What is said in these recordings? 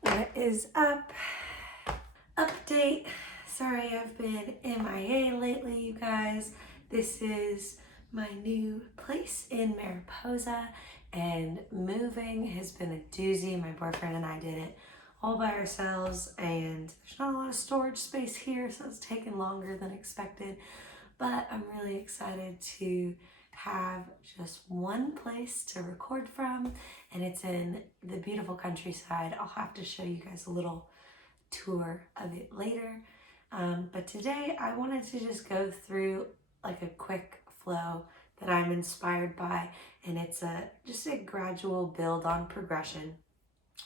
What is up? Update. Sorry I've been MIA lately, you guys. This is my new place in Mariposa, and moving has been a doozy. My boyfriend and I did it all by ourselves, and there's not a lot of storage space here, so it's taken longer than expected. But I'm really excited to have just one place to record from, and it's in the beautiful countryside. I'll have to show you guys a little tour of it later. But today I wanted to just go through like a quick flow that I'm inspired by, and it's just a gradual build on progression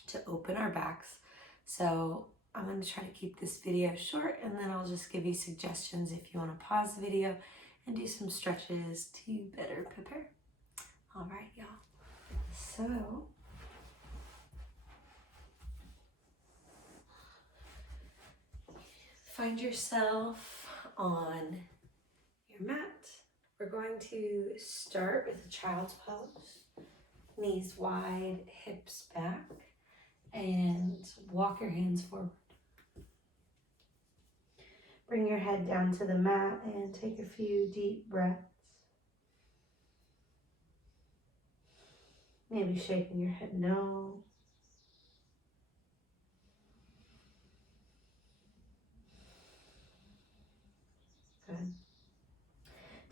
to open our backs. So I'm going to try to keep this video short, and then I'll just give you suggestions if you want to pause the video and do some stretches to better prepare. All right, y'all. So find yourself on your mat. We're going to start with a child's pose. Knees wide, hips back, and walk your hands forward. Bring your head down to the mat and take a few deep breaths. Maybe shaking your head no. Good.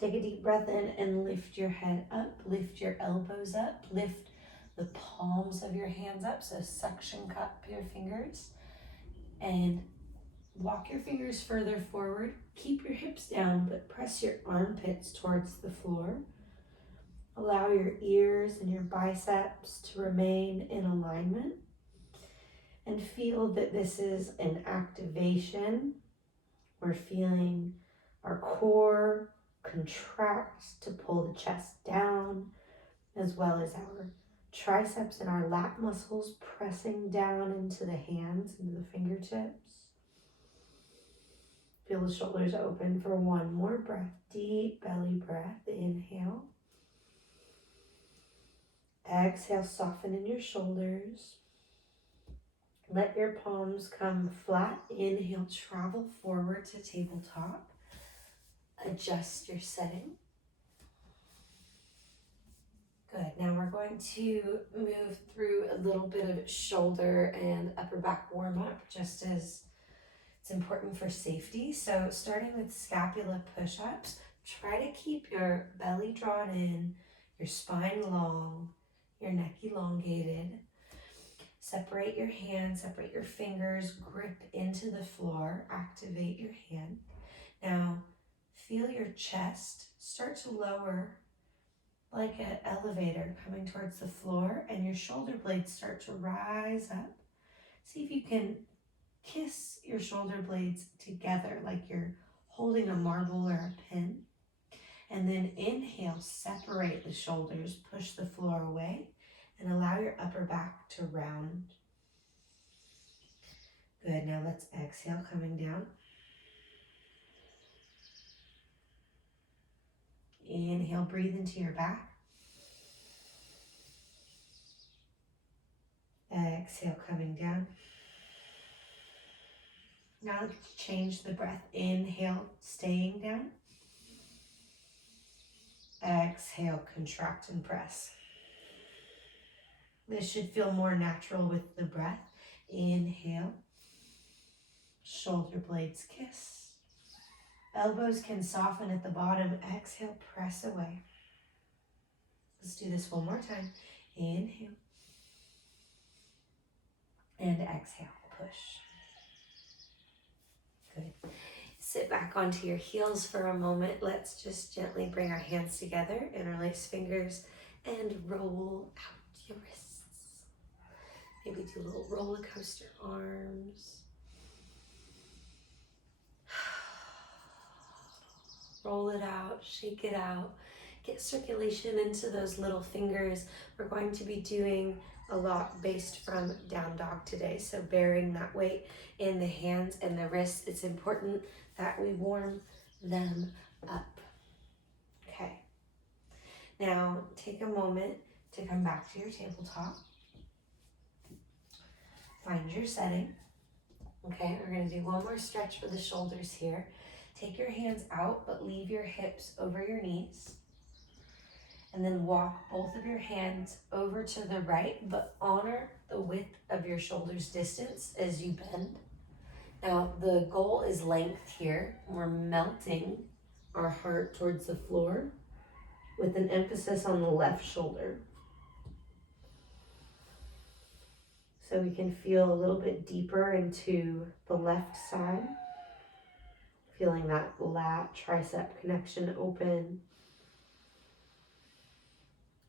Take a deep breath in and lift your head up, lift your elbows up, lift the palms of your hands up, so suction cup your fingers, and walk your fingers further forward. Keep your hips down, but press your armpits towards the floor. Allow your ears and your biceps to remain in alignment, and feel that this is an activation. We're feeling our core contract to pull the chest down, as well as our triceps and our lat muscles pressing down into the hands, into the fingertips. Feel the shoulders open for one more breath. Deep belly breath. Inhale. Exhale, soften in your shoulders. Let your palms come flat. Inhale, travel forward to tabletop. Adjust your setting. Good. Now we're going to move through a little bit of shoulder and upper back warm up, just as it's important for safety. So starting with scapula push-ups, try to keep your belly drawn in, your spine long, your neck elongated. Separate your hands, separate your fingers, grip into the floor, activate your hand. Now feel your chest start to lower like an elevator coming towards the floor, and your shoulder blades start to rise up. See if you can kiss your shoulder blades together like you're holding a marble or a pin. And then inhale, separate the shoulders, push the floor away, and allow your upper back to round. Good, now let's exhale, coming down. Inhale, breathe into your back. Exhale, coming down. Now let's change the breath. Inhale, staying down. Exhale, contract and press. This should feel more natural with the breath. Inhale, shoulder blades kiss. Elbows can soften at the bottom. Exhale, press away. Let's do this one more time. Inhale. And exhale, push. Good. Sit back onto your heels for a moment. Let's just gently bring our hands together, interlace fingers, and roll out your wrists. Maybe do little roller coaster arms. Roll it out, shake it out. Get circulation into those little fingers. We're going to be doing a lot based from down dog today. So bearing that weight in the hands and the wrists, it's important that we warm them up. Okay. Now take a moment to come back to your tabletop. Find your setting. Okay, we're gonna do one more stretch for the shoulders here. Take your hands out, but leave your hips over your knees. And then walk both of your hands over to the right, but honor the width of your shoulders distance as you bend. Now, the goal is length here. We're melting our heart towards the floor with an emphasis on the left shoulder. So we can feel a little bit deeper into the left side, feeling that lat tricep connection open.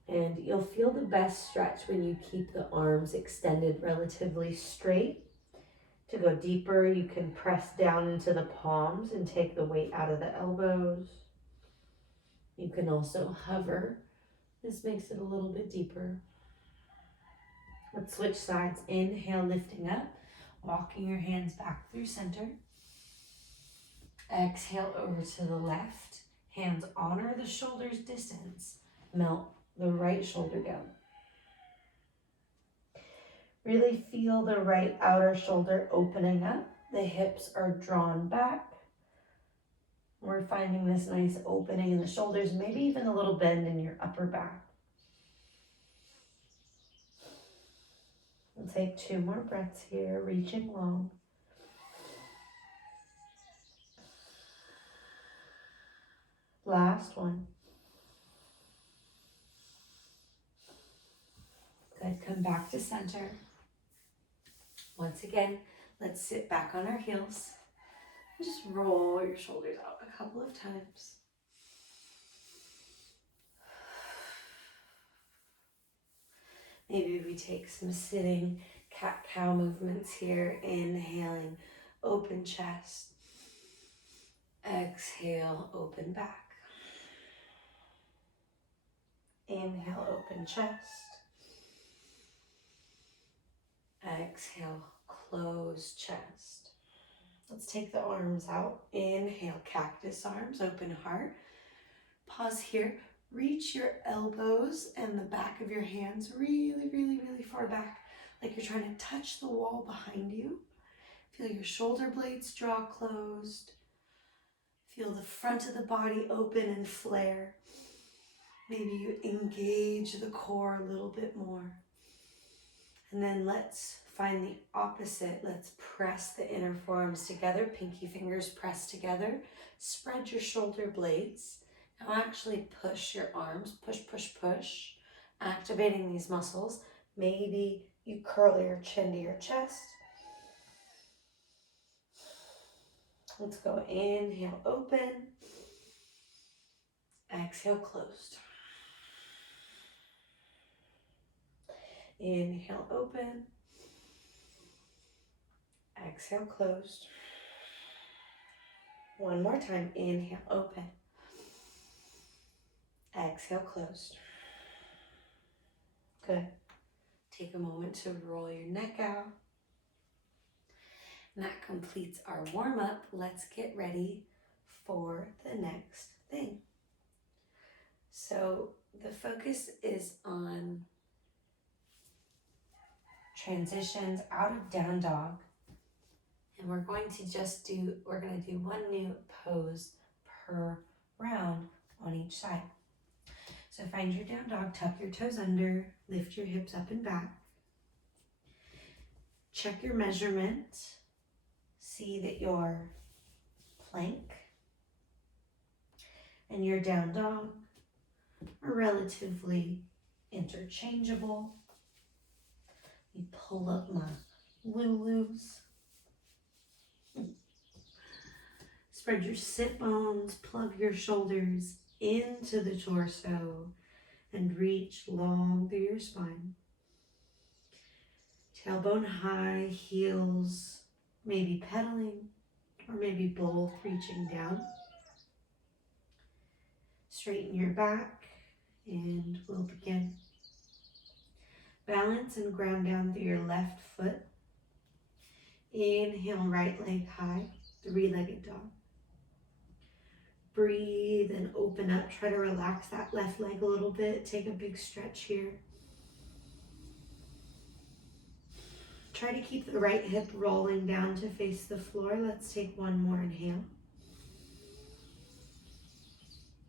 And you'll feel the best stretch when you keep the arms extended relatively straight. To go deeper, you can press down into the palms and take the weight out of the elbows. You can also hover. This makes it a little bit deeper. Let's switch sides. Inhale, lifting up, walking your hands back through center. Exhale over to the left. Hands honor the shoulders distance. Melt the right shoulder down. Really feel the right outer shoulder opening up. The hips are drawn back. We're finding this nice opening in the shoulders, maybe even a little bend in your upper back. We'll take 2 more breaths here, reaching long. Last one. Good, come back to center. Once again, let's sit back on our heels. Just roll your shoulders out a couple of times. Maybe we take some sitting cat-cow movements here. Inhaling, open chest. Exhale, open back. Inhale, open chest. Exhale, close chest. Let's take the arms out. Inhale, cactus arms, open heart. Pause here. Reach your elbows and the back of your hands really, really, really far back, like you're trying to touch the wall behind you. Feel your shoulder blades draw closed. Feel the front of the body open and flare. Maybe you engage the core a little bit more. And then let's find the opposite. Let's press the inner forearms together, pinky fingers pressed together. Spread your shoulder blades. Now actually push your arms, push, push, push, activating these muscles. Maybe you curl your chin to your chest. Let's go. Inhale, open. Exhale, closed. Inhale, open. Exhale, closed. One more time. Inhale, open. Exhale, closed. Good. Take a moment to roll your neck out. And that completes our warm-up. Let's get ready for the next thing. So the focus is on transitions out of down dog. And we're going to do one new pose per round on each side. So find your down dog, tuck your toes under, lift your hips up and back. Check your measurement. See that your plank and your down dog are relatively interchangeable. You pull up my Lulus. Spread your sit bones, plug your shoulders into the torso, and reach long through your spine. Tailbone high, heels maybe pedaling, or maybe both reaching down. Straighten your back, and we'll begin. Balance and ground down through your left foot. Inhale, right leg high, three-legged dog. Breathe and open up. Try to relax that left leg a little bit. Take a big stretch here. try to keep the right hip rolling down to face the floor. Let's take one more inhale.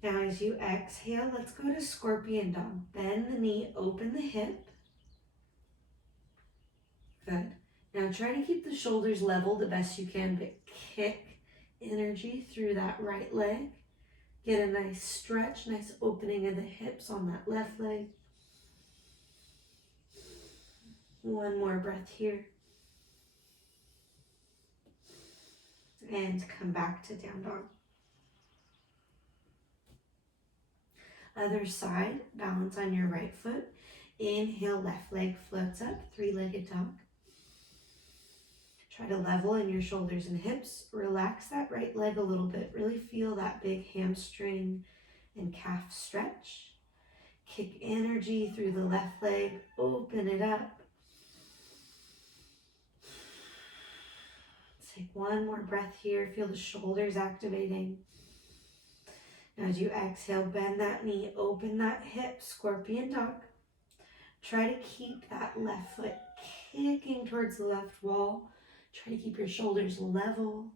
Now as you exhale, let's go to scorpion dog. Bend the knee, open the hip. Good. Now try to keep the shoulders level the best you can, but kick energy through that right leg. Get a nice stretch, nice opening of the hips on that left leg. One more breath here. And come back to down dog. Other side, balance on your right foot. Inhale, left leg floats up, three-legged dog. Try to level in your shoulders and hips. Relax that right leg a little bit. Really feel that big hamstring and calf stretch. Kick energy through the left leg. Open it up. Take one more breath here. Feel the shoulders activating. Now as you exhale, bend that knee, open that hip, scorpion dog. Try to keep that left foot kicking towards the left wall. Try to keep your shoulders level.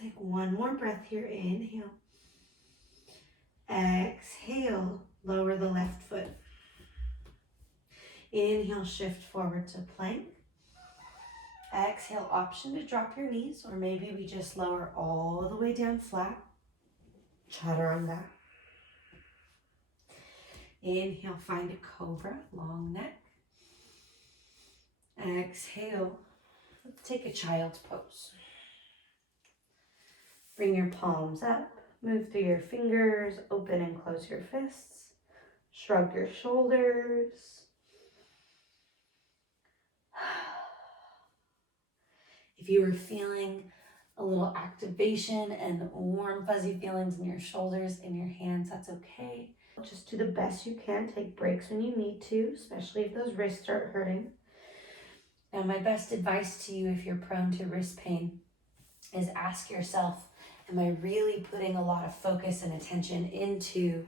Take one more breath here. Inhale. Exhale. Lower the left foot. Inhale, shift forward to plank. Exhale, option to drop your knees, or maybe we just lower all the way down flat. Chaturanga. Inhale, find a cobra, long neck. Exhale, let's take a child's pose. Bring your palms up, move through your fingers, open and close your fists. Shrug your shoulders. If you were feeling a little activation and warm, fuzzy feelings in your shoulders, in your hands, that's okay. Just do the best you can. Take breaks when you need to, especially if those wrists start hurting. Now, my best advice to you if you're prone to wrist pain is ask yourself, am I really putting a lot of focus and attention into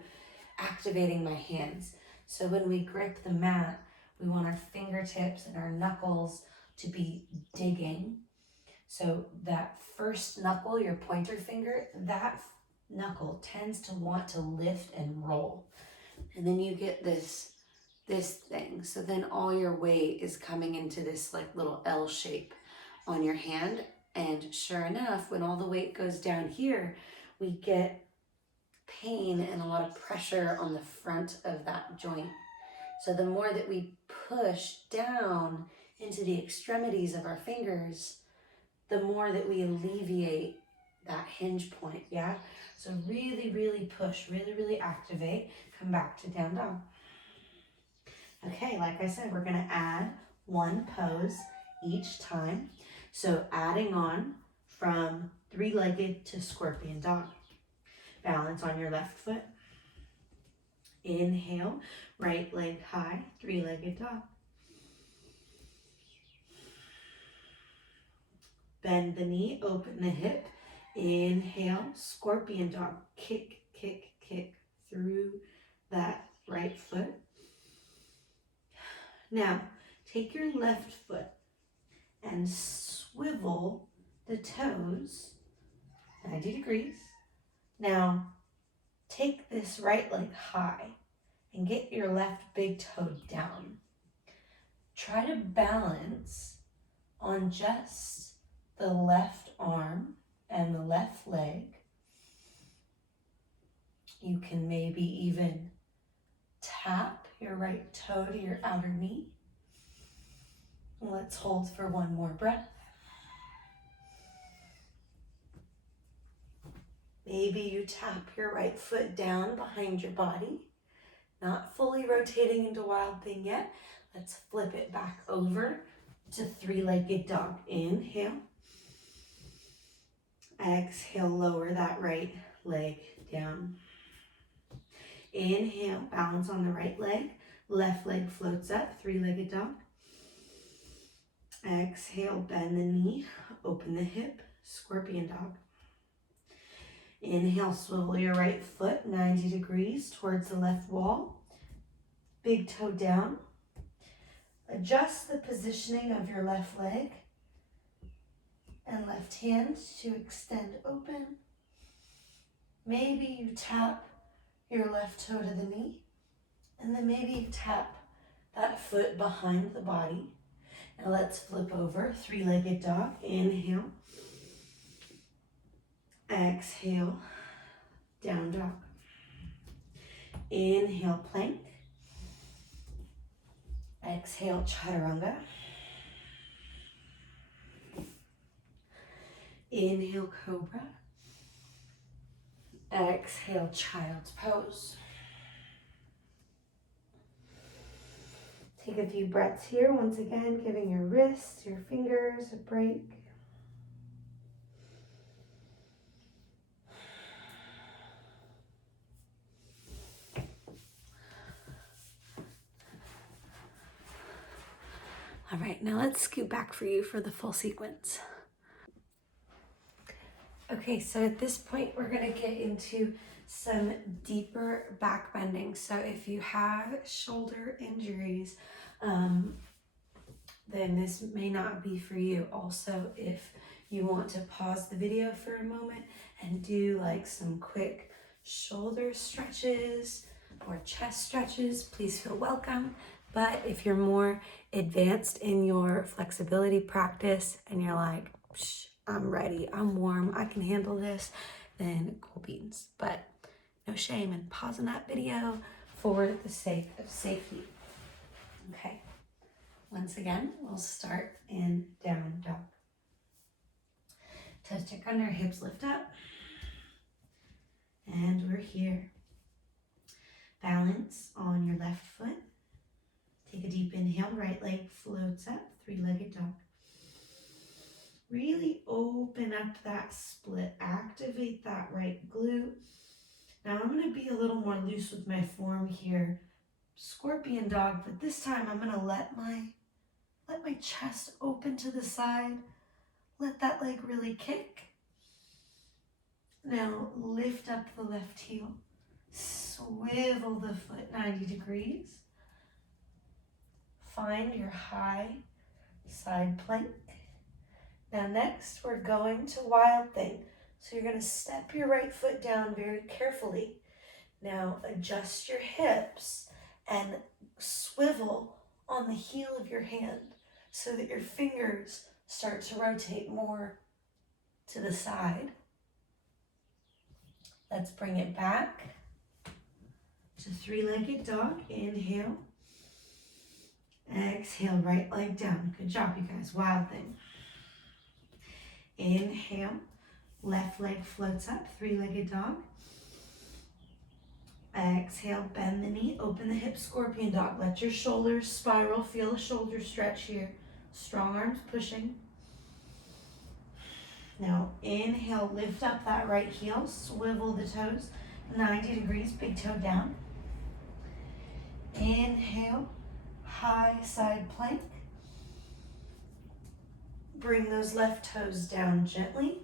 activating my hands? So when we grip the mat, we want our fingertips and our knuckles to be digging. So that first knuckle, your pointer finger, that knuckle tends to want to lift and roll. And then you get this thing. So then all your weight is coming into this like little L shape on your hand. And sure enough, when all the weight goes down here, we get pain and a lot of pressure on the front of that joint. So the more that we push down into the extremities of our fingers, the more that we alleviate that hinge point, yeah? So really, really push, really, really activate. Come back to down dog. Okay, like I said, we're gonna add one pose each time. So adding on from three-legged to scorpion dog. Balance on your left foot. Inhale, right leg high, three-legged dog. Bend the knee, open the hip. Inhale, scorpion dog. Kick, kick, kick through that right foot. Now, take your left foot and swivel the toes 90 degrees. Now, take this right leg high and get your left big toe down. Try to balance on just the left arm and the left leg. You can maybe even tap your right toe to your outer knee. Let's hold for one more breath. Maybe you tap your right foot down behind your body. Not fully rotating into wild thing yet. Let's flip it back over to three-legged dog. Inhale. Exhale, lower that right leg down. Inhale, balance on the right leg. Left leg floats up, three-legged dog. Exhale, bend the knee, open the hip, scorpion dog. Inhale, swivel your right foot 90 degrees towards the left wall. Big toe down. Adjust the positioning of your left leg and left hand to extend open. Maybe you tap your left toe to the knee, and then maybe you tap that foot behind the body. Now let's flip over, three-legged dog. Inhale. Exhale, down dog. Inhale, plank. Exhale, chaturanga. Inhale, cobra. Exhale, child's pose. Take a few breaths here. Once again, giving your wrists, your fingers a break. All right, now let's scoot back for you for the full sequence. Okay, so at this point, we're gonna get into some deeper back bending. So if you have shoulder injuries, then this may not be for you. Also, if you want to pause the video for a moment and do like some quick shoulder stretches or chest stretches, please feel welcome. But if you're more advanced in your flexibility practice and you're like, I'm ready, I'm warm, I can handle this, then cool beans. But no shame in pausing that video for the sake of safety. Okay, once again, we'll start in down dog. Toes check under, hips lift up. And we're here. Balance on your left foot. Take a deep inhale, right leg floats up, three-legged dog. Really open up that split, activate that right glute. Now I'm gonna be a little more loose with my form here. Scorpion dog, but this time I'm gonna let my chest open to the side. Let that leg really kick. Now lift up the left heel. Swivel the foot 90 degrees. Find your high side plank. Now next, we're going to wild thing. So you're gonna step your right foot down very carefully. Now adjust your hips and swivel on the heel of your hand so that your fingers start to rotate more to the side. Let's bring it back to three-legged dog. Inhale. Exhale, right leg down. Good job, you guys. Wild thing. Inhale, left leg floats up, three-legged dog. Exhale, bend the knee, open the hip, scorpion dog. Let your shoulders spiral, feel the shoulder stretch here. Strong arms pushing. Now inhale, lift up that right heel, swivel the toes, 90 degrees, big toe down. Inhale, high side plank. Bring those left toes down gently.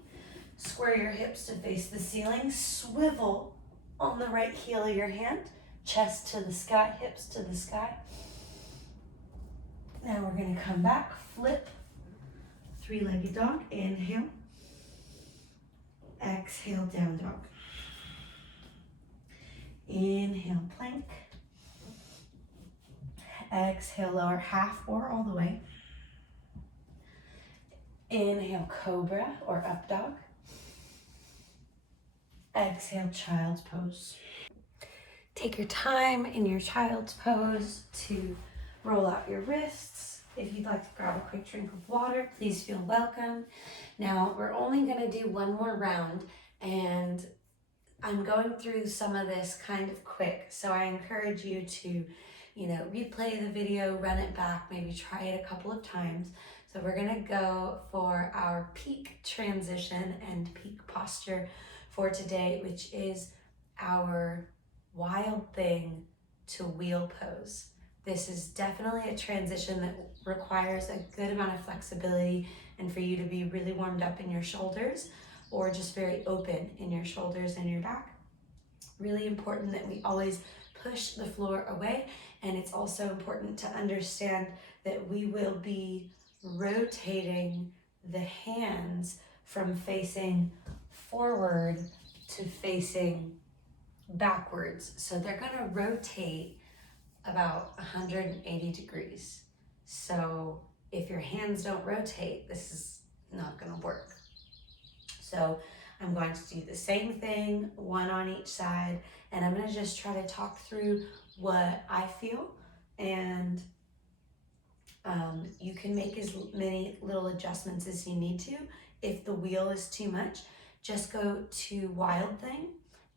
Square your hips to face the ceiling. Swivel on the right heel of your hand. Chest to the sky, hips to the sky. Now we're gonna come back, flip. Three-legged dog, inhale. Exhale, down dog. Inhale, plank. Exhale, lower half or all the way. Inhale, cobra or up dog. Exhale, child's pose. Take your time in your child's pose to roll out your wrists. If you'd like to grab a quick drink of water, please feel welcome. Now, we're only gonna do one more round, and I'm going through some of this kind of quick, so I encourage you to, replay the video, run it back, maybe try it a couple of times. So we're gonna go for our peak transition and peak posture for today, which is our wild thing to wheel pose. This is definitely a transition that requires a good amount of flexibility and for you to be really warmed up in your shoulders or just very open in your shoulders and your back. Really important that we always push the floor away, and it's also important to understand that we will be rotating the hands from facing forward to facing backwards. So they're gonna rotate about 180 degrees. So if your hands don't rotate, this is not gonna work. So I'm going to do the same thing, one on each side, and I'm gonna just try to talk through what I feel, and you can make as many little adjustments as you need to. If the wheel is too much, just go to Wild Thing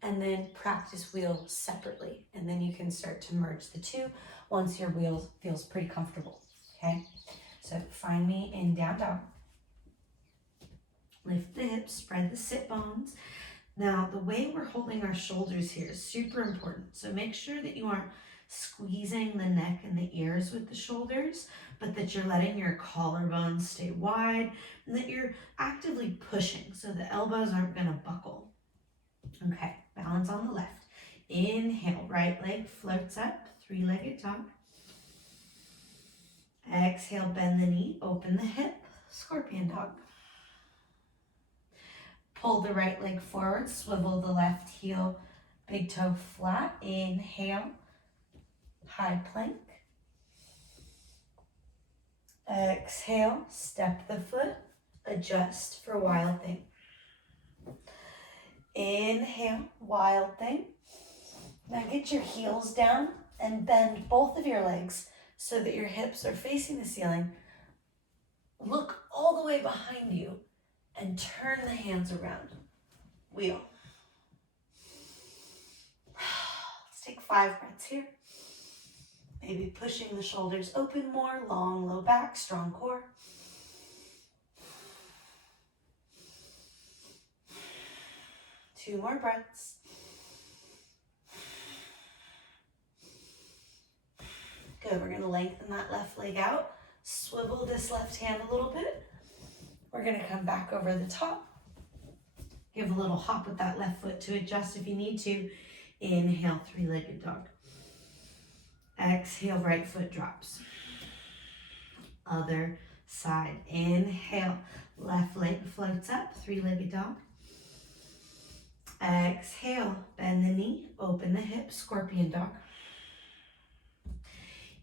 and then practice wheel separately, and then you can start to merge the two once your wheel feels pretty comfortable, okay? So find me in down dog. Lift the hips, spread the sit bones. Now, the way we're holding our shoulders here is super important. So make sure that you aren't squeezing the neck and the ears with the shoulders, but that you're letting your collarbones stay wide and that you're actively pushing so the elbows aren't gonna buckle. Okay, balance on the left. Inhale, right leg floats up, three-legged dog. Exhale, bend the knee, open the hip, scorpion dog. Pull the right leg forward, swivel the left heel, big toe flat. Inhale, high plank. Exhale, step the foot, adjust for Wild Thing. Inhale, Wild Thing. Now get your heels down and bend both of your legs so that your hips are facing the ceiling. Look all the way behind you and turn the hands around. Wheel. Let's take 5 breaths here. Maybe pushing the shoulders open more, long, low back, strong core. Two more breaths. Good, we're gonna lengthen that left leg out. Swivel this left hand a little bit. We're gonna come back over the top. Give a little hop with that left foot to adjust if you need to. Inhale, three-legged dog. Exhale, right foot drops. Other side. Inhale, left leg floats up, three-legged dog. Exhale, bend the knee, open the hip, scorpion dog.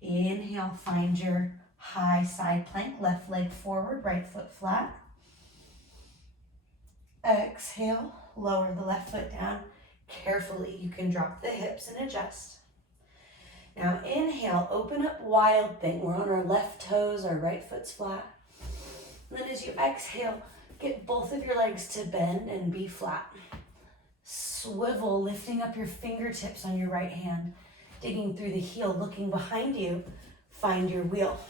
Inhale, find your high side plank, left leg forward, right foot flat. Exhale, lower the left foot down. Carefully, you can drop the hips and adjust. Now inhale, open up Wild Thing. We're on our left toes, our right foot's flat. And then as you exhale, get both of your legs to bend and be flat. Swivel, lifting up your fingertips on your right hand, digging through the heel, looking behind you, find your wheel.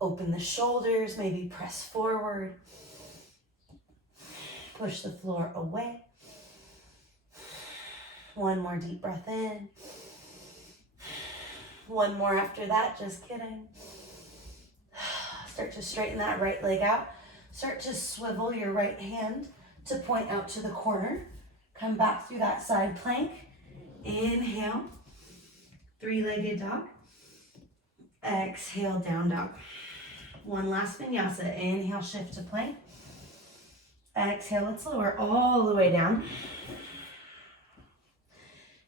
Open the shoulders, maybe press forward. Push the floor away. One more deep breath in. One more after that, just kidding. Start to straighten that right leg out. Start to swivel your right hand to point out to the corner. Come back through that side plank. Inhale, three-legged dog. Exhale, down dog. One last vinyasa. Inhale, shift to plank. Exhale, let's lower all the way down.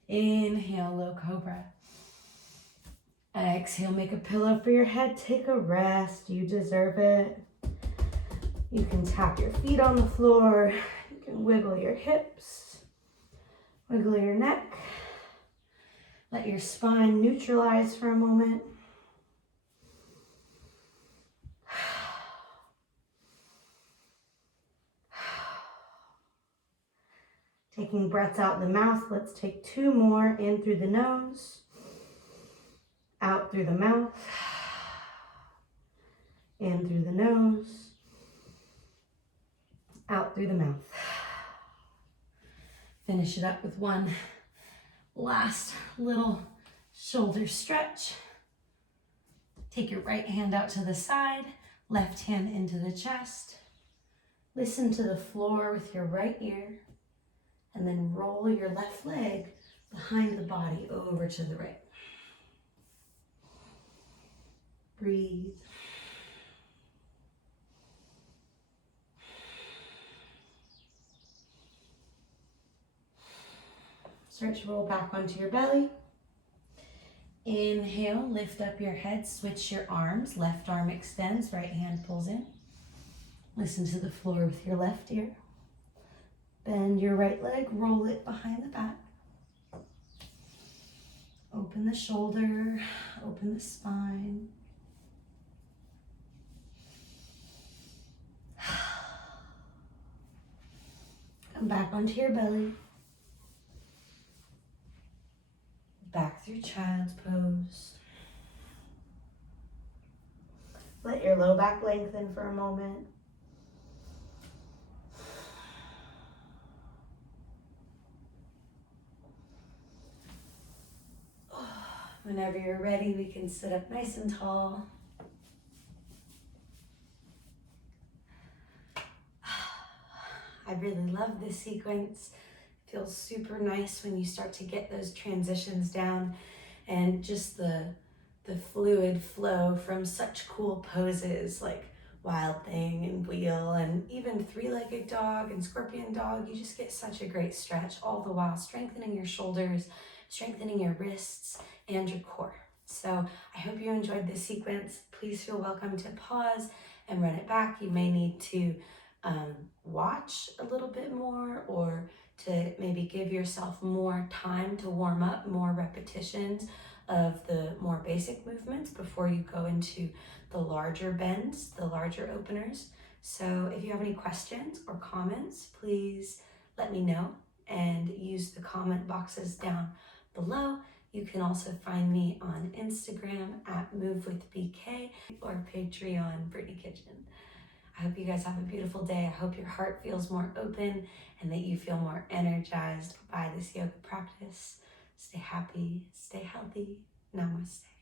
Inhale, low cobra. Exhale, make a pillow for your head. Take a rest. You deserve it. You can tap your feet on the floor. You can wiggle your hips. Wiggle your neck. Let your spine neutralize for a moment. Taking breaths out the mouth. Let's take 2 more. In through the nose. Out through the mouth. In through the nose. Out through the mouth. Finish it up with one last little shoulder stretch. Take your right hand out to the side, left hand into the chest. Listen to the floor with your right ear, and then roll your left leg behind the body over to the right. Breathe. Start to roll back onto your belly. Inhale, lift up your head, switch your arms. Left arm extends, right hand pulls in. Listen to the floor with your left ear. Bend your right leg, roll it behind the back. Open the shoulder, open the spine. Come back onto your belly. Back through child's pose. Let your low back lengthen for a moment. Whenever you're ready, we can sit up nice and tall. I really love this sequence. It feels super nice when you start to get those transitions down and just the fluid flow from such cool poses like Wild Thing and Wheel and even Three-Legged Dog and Scorpion Dog. You just get such a great stretch, all the while strengthening your shoulders, strengthening your wrists and your core. So I hope you enjoyed this sequence. Please feel welcome to pause and run it back. You may need to watch a little bit more, or to maybe give yourself more time to warm up, more repetitions of the more basic movements before you go into the larger bends, the larger openers. So if you have any questions or comments, please let me know and use the comment boxes down below. You can also find me on Instagram at MoveWithBK or Patreon, Brittany Kitchen. I hope you guys have a beautiful day. I hope your heart feels more open and that you feel more energized by this yoga practice. Stay happy, stay healthy. Namaste.